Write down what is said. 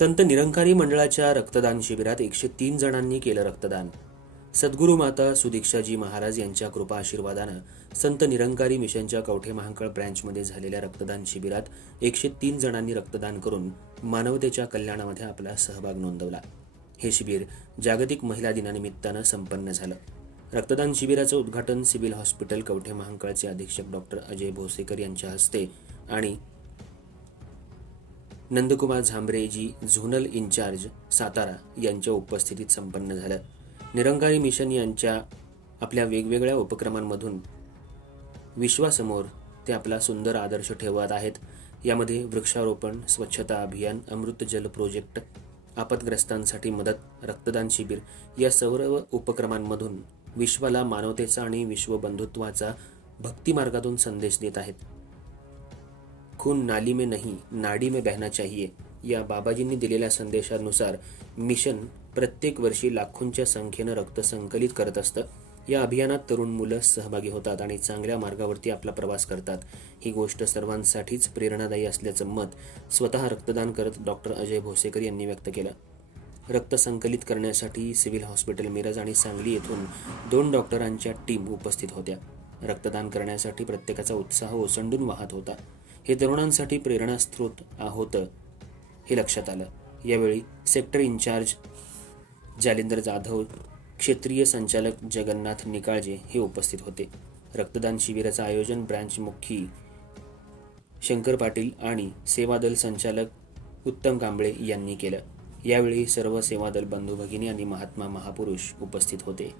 संत निरंकारी मंडळाच्या रक्तदान शिबिरात एकशे तीन जणांनी केलं रक्तदान. सद्गुरू माता सुदीक्षाजी महाराज यांच्या कृपा आशीर्वादानं संत निरंकारी मिशनच्या कवठे महांकळ ब्रँचमध्ये झालेल्या रक्तदान शिबिरात एकशे तीन जणांनी रक्तदान करून मानवतेच्या कल्याणामध्ये आपला सहभाग नोंदवला. हे शिबिर जागतिक महिला दिनानिमित्तानं संपन्न झालं. रक्तदान शिबिराचं उद्घाटन सिव्हिल हॉस्पिटल कवठे महांकळचे अधीक्षक डॉक्टर अजय भोसेकर यांच्या हस्ते आणि नंदकुमार झांबरेजी झोनल इन्चार्ज सातारा यांच्या उपस्थितीत संपन्न झालं. निरंकारी मिशन यांच्या आपल्या वेगवेगळ्या उपक्रमांमधून विश्वासमोर ते आपला सुंदर आदर्श ठेवत आहेत. यामध्ये वृक्षारोपण स्वच्छता अभियान अमृत जल प्रोजेक्ट आपतग्रस्तांसाठी मदत रक्तदान शिबिर या सर्व उपक्रमांमधून विश्वाला मानवतेचा आणि विश्वबंधुत्वाचा भक्तिमार्गातून संदेश देत आहेत. खून नाली में नहीं नाडी में बहना चाहिए या बाबाजींनी दिलेल्या संदेशानुसार मिशन प्रत्येक वर्षी लाखोंच्या संख्येनं रक्त संकलित करत असतं. या अभियानात तरुण मुलं सहभागी होतात आणि चांगल्या मार्गावरती आपला प्रवास करतात. ही गोष्ट सर्वांसाठीच प्रेरणादायी असल्याचं मत स्वतः रक्तदान करत डॉक्टर अजय भोसेकर यांनी व्यक्त केलं. रक्त संकलित करण्यासाठी सिव्हिल हॉस्पिटल मिरज आणि सांगली येथून दोन डॉक्टरांच्या टीम उपस्थित होत्या. रक्तदान करण्यासाठी प्रत्येकाचा उत्साह ओसंडून वाहत होता. हे तरुणांसाठी प्रेरणास्त्रोत होतं हे लक्षात आलं. यावेळी सेक्टर इन्चार्ज जालिंदर जाधव क्षेत्रीय संचालक जगन्नाथ निकाळजे हे उपस्थित होते. रक्तदान शिबिराचं आयोजन ब्रँच मुखी शंकर पाटील आणि सेवादल संचालक उत्तम कांबळे यांनी केलं. यावेळी सर्व सेवादल बंधू भगिनी आणि महात्मा महापुरुष उपस्थित होते.